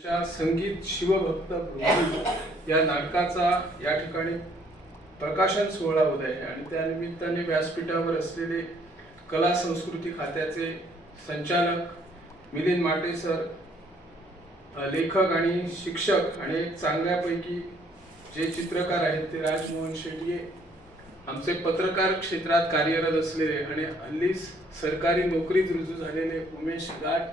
संगीत शिवभक्त पृथ्वी या नाटकाचा या ठिकाणी प्रकाशन सोहळा होत आहे आणि त्या निमित्ताने व्यासपीठावर असलेले कला संस्कृती खात्याचे संचालक मिलिंद माटे सर, लेखक आणि शिक्षक आणि चांगल्यापैकी जे चित्रकार आहेत ते राजमोहन शेट्ये, आमचे पत्रकार क्षेत्रात कार्यरत असलेले आणि हल्ली सरकारी नोकरीत रुजू झालेले उमेश घाट,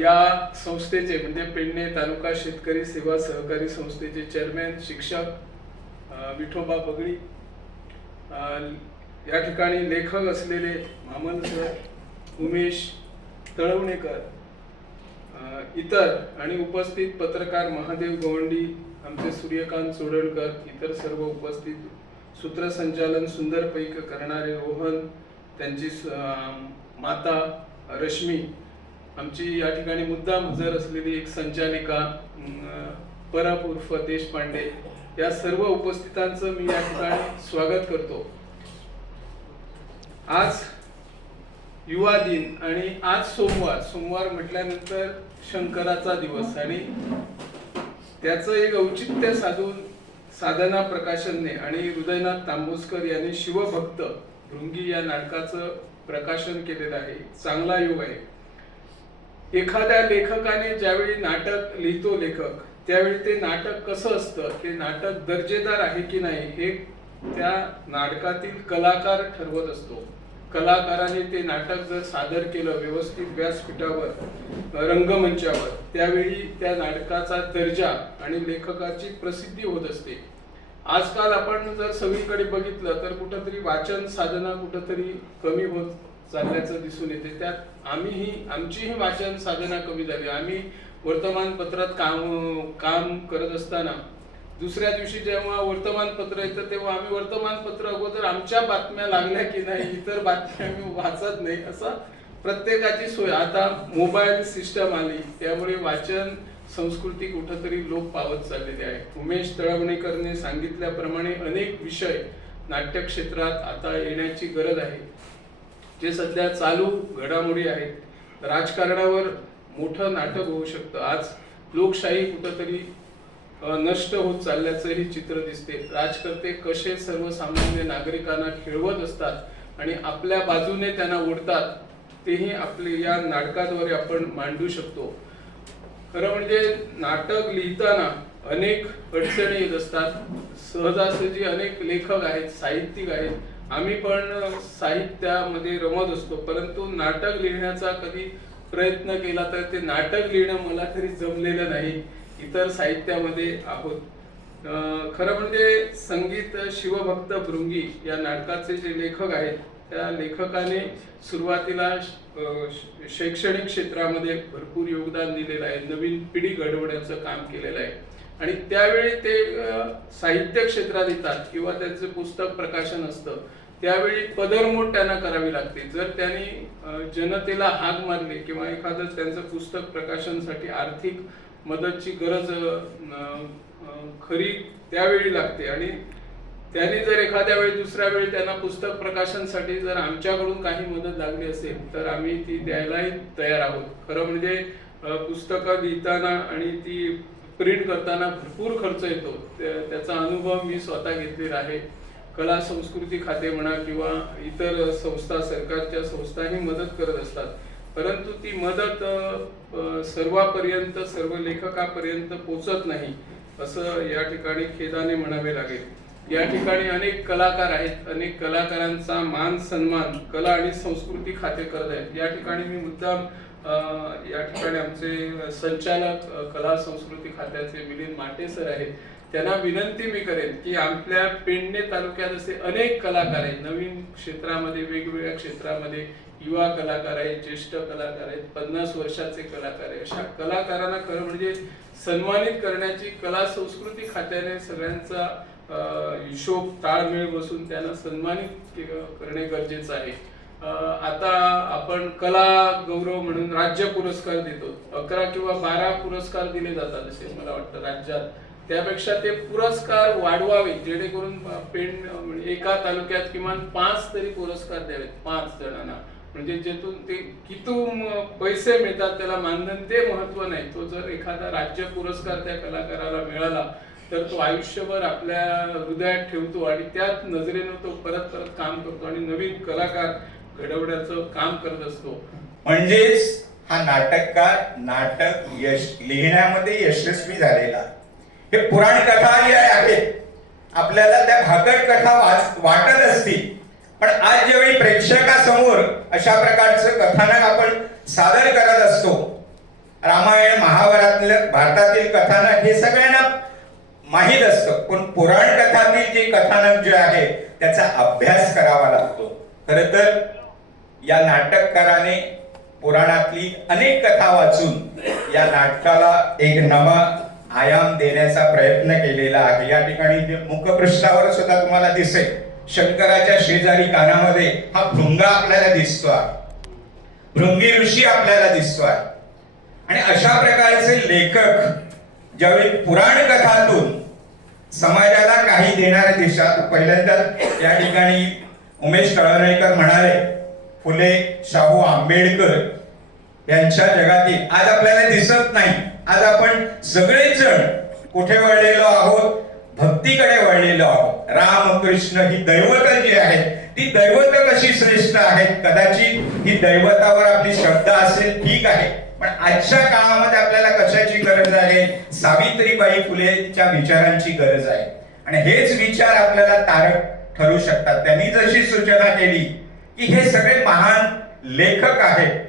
या संस्थेचे म्हणजे पेडणे तालुका शेतकरी सेवा सहकारी संस्थेचे चेअरमॅन शिक्षक विठोबा बगडी, या ठिकाणी लेखक असलेले मामल सर, उमेश तळवणेकर, इतर आणि उपस्थित पत्रकार महादेव गवंडी, आमचे सूर्यकांत चोडणकर, इतर सर्व उपस्थित, सूत्रसंचालन सुंदरपैकी करणारे रोहन, त्यांची माता रश्मी, आमची या ठिकाणी मुद्दाम हजर असलेली एक संचालिका परब उर्फ देशपांडे, या सर्व उपस्थितांचं मी या ठिकाणी स्वागत करतो। आज युवा दिन आणि आज सोमवार म्हटल्यानंतर शंकराचा दिवस आणि त्याचं एक औचित्य साधून साधना प्रकाशनने आणि हृदयनाथ तांबोसकर यांनी शिवभक्त भृंगी या नाटकाचं प्रकाशन केलेलं आहे। चांगला योग आहे। एखाद्या लेखकाने ज्यावेळी नाटक लिहितो लेखक, त्यावेळी ते नाटक कसं असतं, ते नाटक दर्जेदार आहे की नाही हे त्या नाटकातील कलाकार ठरवत असतो। कलाकाराने ते नाटक जर सादर केलं व्यवस्थित व्यासपीठावर, रंगमंचावर, त्यावेळी त्या नाटकाचा दर्जा आणि लेखकाची प्रसिद्धी होत असते। आजकाल आपण जर सगळीकडे बघितलं तर कुठंतरी वाचन साधना कुठंतरी कमी होत चालल्याचं दिसून येते। त्यात आमचीही वाचन साधना कमी झाली। आम्ही वर्तमानपत्रात काम करत असताना दुसऱ्या दिवशी जेव्हा वर्तमानपत्र येतं तेव्हा आम्ही वर्तमानपत्र अगोदर आमच्या बातम्या लागल्या की नाही, इतर बातम्या आम्ही वाचत नाही, असा प्रत्येकाची सोय। आता मोबाईल सिस्टम आली त्यामुळे वाचन संस्कृती कुठंतरी लोप पावत चाललेली आहे। उमेश तळवणेकरने सांगितल्याप्रमाणे अनेक विषय नाट्य क्षेत्रात आता येण्याची गरज आहे, जे सध्या चालू घडामोडी आहेत। राजकारणावर मोठं नाटक होऊ शकतं। आज लोकशाही कुठंतरी नष्ट होत चालल्याचं हे चित्र दिसते। राजकर्ते कसे सर्वसामान्य नागरिकांना खेळवत असतात आणि आपल्या बाजूने त्यांना ओढतात, तेही आपले या नाटकाद्वारे आपण मांडू शकतो। खरं म्हणजे नाटक लिहिताना अनेक अडचणी येत असतात। सहजासहजी अनेक लेखक आहेत, साहित्यिक आहेत, आम्ही पण साहित्यामध्ये रमत असतो, परंतु नाटक लिहिण्याचा कधी प्रयत्न केला तर ते नाटक लिहिणं मला तरी जमलेलं नाही। इतर साहित्यामध्ये आहोत। खरं म्हणजे संगीत शिवभक्त भृंगी या नाटकाचे जे लेखक आहेत, त्या लेखकाने सुरुवातीला शैक्षणिक क्षेत्रामध्ये भरपूर योगदान दिलेलं आहे, नवीन पिढी घडवण्याचं काम केलेलं आहे आणि त्यावेळी ते साहित्य क्षेत्रात येतात किंवा त्यांचं पुस्तक प्रकाशन असतं त्यावेळी पदरमोड त्यांना करावी लागते। जर त्यांनी जनतेला हाक मारली किंवा एखादं त्यांचं पुस्तक प्रकाशनासाठी आर्थिक मदतची गरज खरी त्यावेळी लागते आणि त्यांनी जर एखाद्या वेळी दुसऱ्या वेळी त्यांना पुस्तक प्रकाशनासाठी जर आमच्याकडून काही मदत लागली असेल तर आम्ही ती द्यायलाही तयार आहोत। खरं म्हणजे पुस्तकं लिहिताना आणि ती प्रिंट करताना भरपूर खर्च येतो, त्याचा अनुभव मी स्वतः घेतलेला आहे। कला संस्कृती खाते म्हणा किंवा इतर संस्था, सरकारच्या संस्थाही मदत करत असतात, परंतु ती मदत सर्वांपर्यंत, सर्व लेखकापर्यंत पोहोचत नाही असं या ठिकाणी खेदाने म्हणावे लागेल। या ठिकाणी अनेक कलाकार आहेत, अनेक कलाकारांचा मान सन्मान कला आणि संस्कृती खाते करत आहेत। या ठिकाणी मी मुद्दाम या ठिकाणी आमचे संचालक कला संस्कृती खात्याचे मिलिंद माटे सर आहेत, त्यांना विनंती मी करेन की आपल्या पेडणे तालुक्यात असे अनेक कलाकार आहेत, नवीन क्षेत्रामध्ये, वेगवेगळ्या क्षेत्रामध्ये युवा कलाकार आहेत, ज्येष्ठ कलाकार आहेत, 50 वर्षाचे कलाकार आहेत, अशा कलाकारांना खरं म्हणजे सन्मानित करण्याची कला संस्कृती खात्याने सगळ्यांचा हिशोब ताळमेळ बसून त्यांना सन्मानित करणे गरजेचं आहे। आता आपण कला गौरव म्हणून राज्य पुरस्कार देतो, 11 किंवा 12 पुरस्कार दिले जातात असे मला वाटतं राज्यात, त्यापेक्षा ते पुरस्कार वाढवावे जेणेकरून एका तालुक्यात किमान 5 तरी पुरस्कार द्यावेत 5 जणांना, म्हणजे ज्यातून ते किती पैसे मिळतात त्याला मानधन ते महत्व नाही. तो जर एखादा राज्य पुरस्कार त्या कलाकाराला मिळाला तर तो आयुष्यभर आपल्या हृदयात ठेवतो आणि त्याच नजरेनं तो परत परत काम करतो आणि नवीन कलाकार घडवण्याचं काम करत असतो. म्हणजेच हा नाटककार नाटक लिहिण्यामध्ये यशस्वी झालेला. हे पुराण कथा ज्या आहेत आपल्याला त्या भाकड कथा वाटत असतील, पण आज ज्यावेळी प्रेक्षकासमोर अशा प्रकारचं कथानक आपण सादर करत असतो, रामायण महाभारतातील भारतातील कथानक हे सगळ्यांना माहीत असतं, पण पुराण कथातील जे कथानक जे आहे त्याचा अभ्यास करावा लागतो. खरं तर या नाटककाराने पुराणातली अनेक कथा वाचून या नाटकाला एक नवा आयाम देण्याचा प्रयत्न केलेला आहे. या ठिकाणी मुखपृष्ठावर सुद्धा तुम्हाला दिसेल शंकराच्या शेजारी कानामध्ये हा भृंगा आपल्याला दिसतोय, भृंगी ऋषी आपल्याला दिसतोय. आणि अशा प्रकारचे लेखक ज्यावेळी पुराण कथातून समाजाला काही देणाऱ्या दिशा, पहिल्यांदा या ठिकाणी उमेश कळवणेकर म्हणाले फुले शाहू आंबेडकर यांच्या जगातील आज आपल्याला दिसत नाही. आज आपण सगळेच जण कुठे वळलेलो आहोत? भक्तीकडे वळलेलो आहोत. राम कृष्ण ही दैवत जी आहेत ती दैवत कशी श्रेष्ठ आहेत? कदाचित ही दैवतावर आपली श्रद्धा असेल, ठीक आहे, पण आजच्या काळामध्ये आपल्याला कशाची गरज आहे? सावित्रीबाई फुलेच्या विचारांची गरज आहे. आणि हेच विचार आपल्याला तारक ठरू शकतात. त्यांनी जशी सूचना केली की हे सगळे महान लेखक आहेत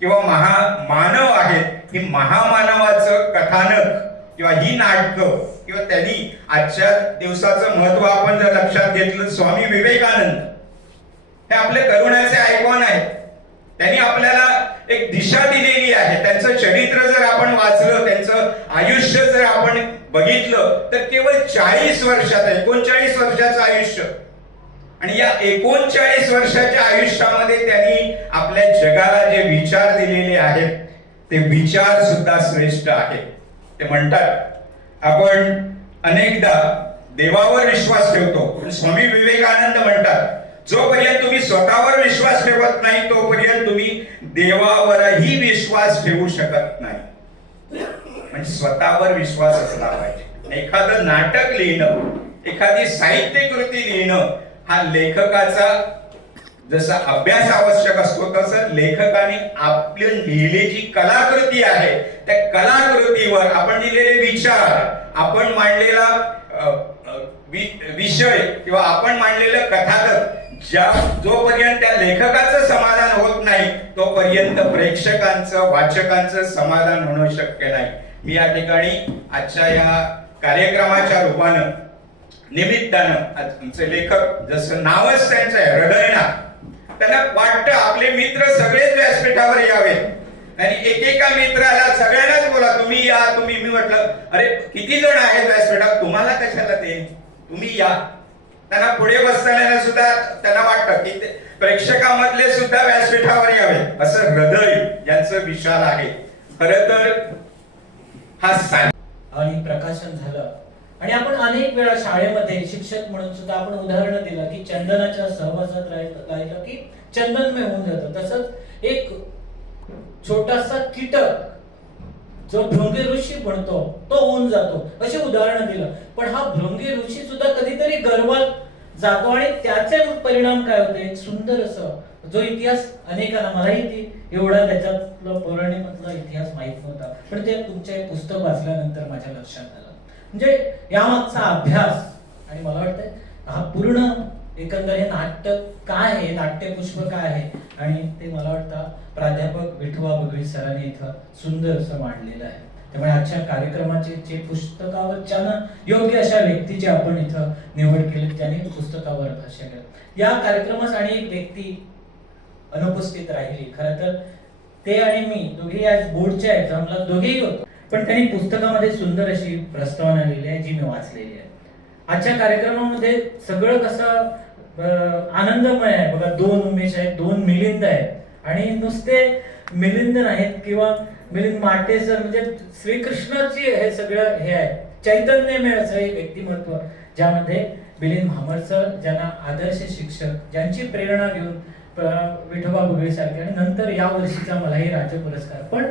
किंवा महामानव आहेत, ही महामानवाचं कथानक किंवा ही नाटकं किंवा त्यांनी आजच्या दिवसाचं महत्व आपण जर लक्षात घेतलं, स्वामी विवेकानंद हे आपले करुणाचे आयकॉन आहेत. त्यांनी आपल्याला एक दिशा दिलेली आहे. त्यांचं चरित्र जर आपण वाचलं, त्यांचं आयुष्य जर आपण बघितलं तर केवळ 40 वर्षात 39 वर्षाचं आयुष्य, आणि या 39 वर्षाच्या आयुष्यामध्ये त्यांनी आपल्या जगाला जे विचार दिलेले आहेत ते विचार सुद्धा श्रेष्ठ आहेत. ते म्हणतात आपण अनेकदा देवावर विश्वास ठेवतो, पण स्वामी विवेकानंद म्हणतात जोपर्यंत तुम्ही स्वतःवर विश्वास ठेवत नाही तोपर्यंत तुम्ही देवावरही विश्वास ठेवू शकत नाही. म्हणजे स्वतःवर विश्वास असला पाहिजे. एखादं नाटक लिहिणं, एखादी साहित्य कृती लिहिणं हा लेखकाचा जसा अभ्यास आवश्यक असतो तसं लेखकाने आपली लिहिलेली कलाकृती आहे त्या कलाकृतीवर आपण दिलेले विचार, आपण मांडलेला विषय किंवा आपण मांडलेलं कथानक जोपर्यंत त्या लेखकाचं समाधान होत नाही तोपर्यंत प्रेक्षकांचं वाचकांचं समाधान होणं शक्य नाही. मी या ठिकाणी आजच्या या कार्यक्रमाच्या रूपानं निमित्तानं आमचे लेखक जसं नावच त्यांचं आहे हृदयनाथ, त्यांना वाटतं आपले मित्र सगळेच व्यासपीठावर यावे आणि एकेका मित्राला सगळ्यांनाच बोला तुम्ही या तुम्ही. मी म्हटलं अरे किती जण आहेत व्यासपीठावर, तुम्हाला कशाला ते, तुम्ही या. त्यांना पुढे बसताना सुद्धा त्यांना वाटतं की प्रेक्षकामधले सुद्धा व्यासपीठावर यावे. असं हृदय यांचं विशाल आहे. खरं तर हा आणि प्रकाशन झालं आणि आपण अनेक वेळा शाळेमध्ये शिक्षक म्हणून सुद्धा आपण उदाहरण दिलं की चंदनाच्या सहवासात राहिलं की चंदनमय होऊन जातं. तसंच एक छोटासा कीटक जो भृंगी ऋषी बनतो तो होऊन जातो, अशी उदाहरण दिलं. पण हा भृंगी ऋषी सुद्धा कधीतरी गर्वात जातो आणि त्याचे परिणाम काय होते? एक सुंदर असं जो इतिहास अनेकांना, मलाही ती एवढा त्याच्यातलं पौराणिकमधला इतिहास माहित नव्हता, पण ते तुमचे पुस्तक वाचल्यानंतर माझ्या लक्षात आलं. म्हणजे यामागचा अभ्यास आणि मला वाटतंय हा पूर्ण एकंदर हे नाटक काय आहे, नाट्यपुष्प काय आहे, आणि ते मला वाटतं प्राध्यापक विठोबा बगळे सरांनी इथं सुंदर असं मांडलेलं आहे. त्यामुळे आजच्या कार्यक्रमाचे जे पुस्तकावरच्यानं योग्य अशा व्यक्तीची आपण इथं निवड केली ज्यांनी पुस्तकावर भाष्य केलं. या कार्यक्रमास आणि एक व्यक्ती अनुपस्थित राहिली. खरं तर ते आणि मी दोघेही आज बोर्डच्या एक्झामला दोघेही होतो, पण त्यांनी पुस्तकामध्ये सुंदर अशी प्रस्तावना लिहिली आहे जी मी वाचलेली आहे. आजच्या कार्यक्रमामध्ये सगळं कसं आनंदमय आहे बघा. 2 उमेश आहेत, 2 मिलिंद आहेत, आणि नुसते मिलिंद नाहीत किंवा मिलिंद माटे सर, म्हणजे श्रीकृष्णाची हे सगळं हे आहे चैतन्यमय असं एक व्यक्तिमत्व ज्यामध्ये मिलिंद भामर सर ज्यांना आदर्श शिक्षक ज्यांची प्रेरणा घेऊन विठोबा बुगळे सारखे, आणि नंतर या वर्षीचा मलाही राज्य पुरस्कार. पण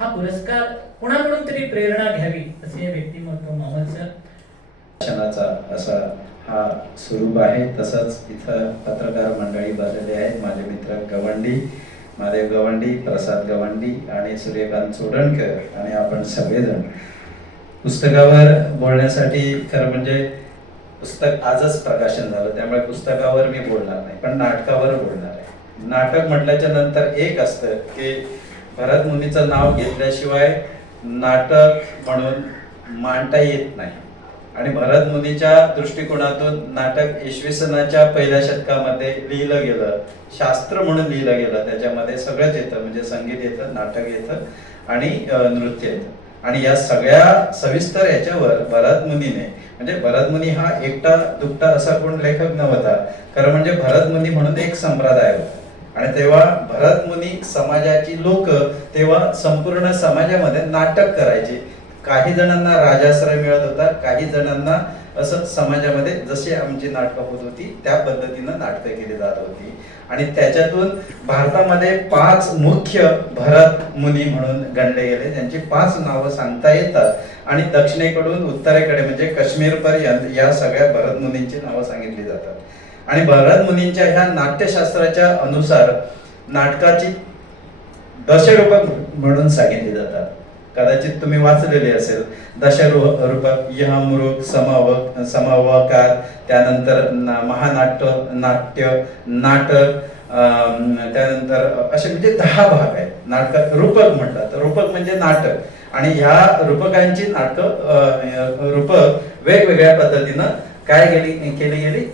हा पुरस्कार कुणाकडून तरी प्रेरणा घ्यावी असे व्यक्तिमत्व मामल सर. क्षणाचा असा हा स्वरूप आहे. तसंच इथं पत्रकार मंडळी बसलेले आहेत. माझे मित्र गवंडी, महादेव गवंडी, प्रसाद गवंडी आणि सूर्यकांत चोडणकर आणि आपण सगळेजण पुस्तकावर बोलण्यासाठी, खरं म्हणजे पुस्तक आजच प्रकाशन झालं त्यामुळे पुस्तकावर मी बोलणार नाही, पण नाटकावर बोलणार आहे. नाटक म्हटल्याच्या नंतर एक असतं की भरत मुनीचं नाव घेतल्याशिवाय नाटक म्हणून मांडता येत नाही. आणि भरत मुनीच्या दृष्टिकोनातून नाटक इसवी सनाच्या पहिल्या शतकामध्ये लिहिलं गेलं, शास्त्र म्हणून लिहिलं गेलं. त्याच्यामध्ये सगळंच येतं, म्हणजे संगीत येतं, नाटक येतं आणि नृत्य येतं. आणि या सगळ्या सविस्तर याच्यावर भरत मुनीने, म्हणजे भरत मुनी हा एकटा दुकटा असा कोण लेखक नव्हता. खरं म्हणजे भरत मुनी म्हणून एक संप्रदाय होता. आणि तेव्हा भरत मुनी समाजाची लोक तेव्हा संपूर्ण समाजामध्ये नाटक करायचे. काही जणांना राजाश्रय मिळत होता, काही जणांना असं समाजामध्ये जशी आमची नाटकं होत होती त्या पद्धतीनं नाटकं केली जात होती. आणि त्याच्यातून भारतामध्ये 5 मुख्य भरत मुनी म्हणून गणले गेले, त्यांची 5 नावं सांगता येतात. आणि दक्षिणेकडून उत्तरेकडे म्हणजे काश्मीर पर्यंत या सगळ्या भरत मुनींची नावं सांगितली जातात. आणि भरत मुनींच्या ह्या नाट्यशास्त्राच्या अनुसार नाटकाची दशरूपक म्हणून सांगितली जातात. कदाचित तुम्ही वाचलेले असेल. दशरूपक, यमरूप, समवकार, त्यानंतर महानाट्य, नाट्य, नाटक, त्यानंतर असे म्हणजे 10 भाग आहेत नाटकात. रूपक म्हणतात, रूपक म्हणजे नाटक. आणि ह्या रूपकांची नाटक रूपक वेगवेगळ्या पद्धतीनं काय केली गेली,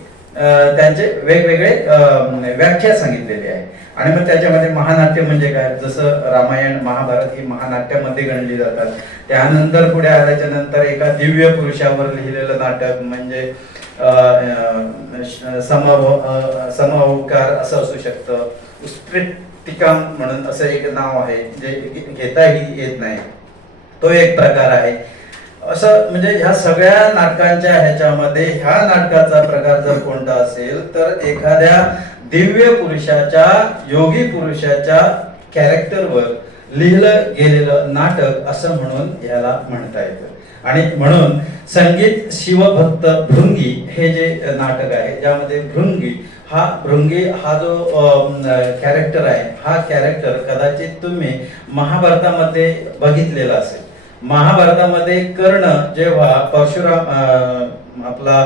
त्यांचे वेगवेगळे व्याख्या सांगितलेली आहे. आणि मग त्याच्यामध्ये महानाट्य म्हणजे काय, जसं रामायण महाभारत ही महानाट्यामध्ये गणली जातात. त्यानंतर पुढे आल्याच्या नंतर एका दिव्य पुरुषावर लिहिलेलं नाटक म्हणजे समअवकार असं असू शकतं. उत्प्रेटिका म्हणून असं एक नाव आहे जे घेताही येत नाही, तो एक प्रकार आहे. असं म्हणजे ह्या सगळ्या नाटकांच्या ह्याच्यामध्ये ह्या नाटकाचा प्रकार जर कोणता असेल तर एखाद्या दिव्य पुरुषाच्या, योगी पुरुषाच्या कॅरेक्टरवर लिहिलं गेलेलं नाटक असं म्हणून याला म्हणता येतं. आणि म्हणून संगीत शिवभक्त भृंगी हे जे नाटक आहे, ज्यामध्ये भृंगी हा जो कॅरेक्टर आहे, हा कॅरेक्टर कदाचित तुम्ही महाभारतामध्ये बघितलेला असेल. महाभारतामध्ये कर्ण जेव्हा परशुराम आपला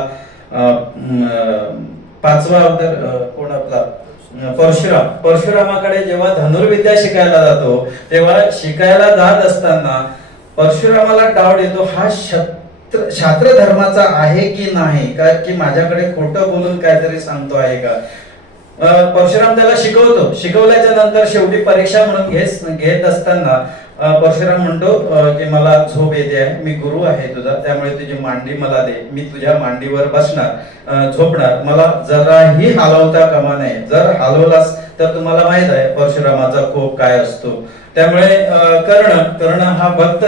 5वा अवतार कोण आपला परशुरामाकडे जेव्हा धनुर्विद्या शिकायला जातो, तेव्हा शिकायला जात असताना परशुरामाला डाऊट येतो, हा शास्त्र धर्माचा आहे की नाही, का की माझ्याकडे खोटं बोलून काहीतरी सांगतो आहे का. परशुराम त्याला शिकवल्याच्या नंतर शेवटी परीक्षा म्हणून घेत असताना परशुराम म्हणतो की मला झोप येते आहे, मी गुरु आहे तुझा, त्यामुळे तुझी मांडी मला दे, मी तुझ्या मांडीवर बसणार, झोपणार, मला जराही हलवता कामा नये. जर हलवलास तर तुम्हाला माहित आहे परशुरामाचा कोप काय असतो. त्यामुळे कर्ण हा भक्त,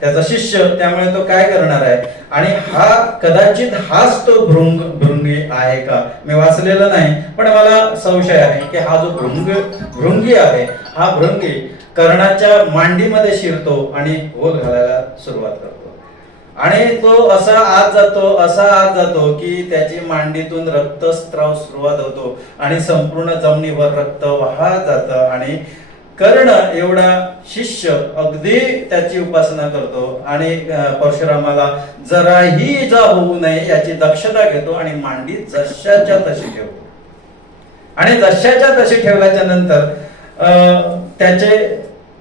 त्याचा शिष्य, त्यामुळे तो काय करणार आहे. आणि हा कदाचित हाच तो भृंगी आहे का, मी वाचलेलं नाही, पण मला संशय आहे की हा जो भृंगी आहे, हा भृंगी कर्णाच्या मांडीमध्ये शिरतो आणि होल घालायला सुरुवात करतो. आणि तो असा आत जातो की त्याची मांडीतून रक्तस्राव सुरुवात होतो आणि संपूर्ण जमिनीवर रक्त वाहत जातं. आणि कर्ण एवढा शिष्य अगदी त्याची उपासना करतो आणि परशुरामाला जराही इजा होऊ नये याची दक्षता घेतो आणि मांडी जशाच्या तशी ठेवतो. आणि जशाच्या तशी ठेवल्याच्या नंतर त्याचे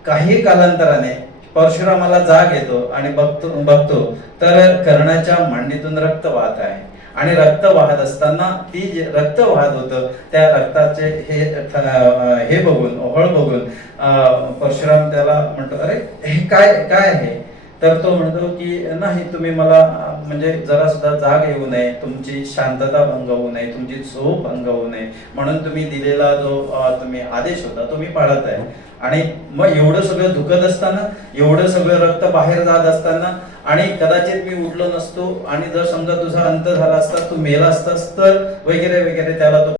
काही कालांतराने परशुरामाला जाग येतो आणि बघतो तर कर्णाच्या मांडीतून रक्त वाहत आहे. आणि रक्त वाहत असताना ती जे रक्त वाहत होतं त्या रक्ताचे हे बघून, ओहळ बघून परशुराम त्याला म्हणतो, अरे हे काय आहे. तर तो म्हणतो की नाही, तुम्ही मला म्हणजे जरा सुद्धा जाग येऊ नये, तुमची शांतता भंग होऊ नये, तुमची झोप भंग होऊ नये, म्हणून तुम्ही दिलेला जो तुम्ही आदेश होता तुम्ही पाळत आहे. आणि मग एवढं सगळं दुखत असताना, एवढं सगळं रक्त बाहेर जात असताना, आणि कदाचित मी उठलो नसतो आणि जर समजा तुझा अंत झाला असता, तू मेला असतास तर वगैरे वगैरे त्याला तो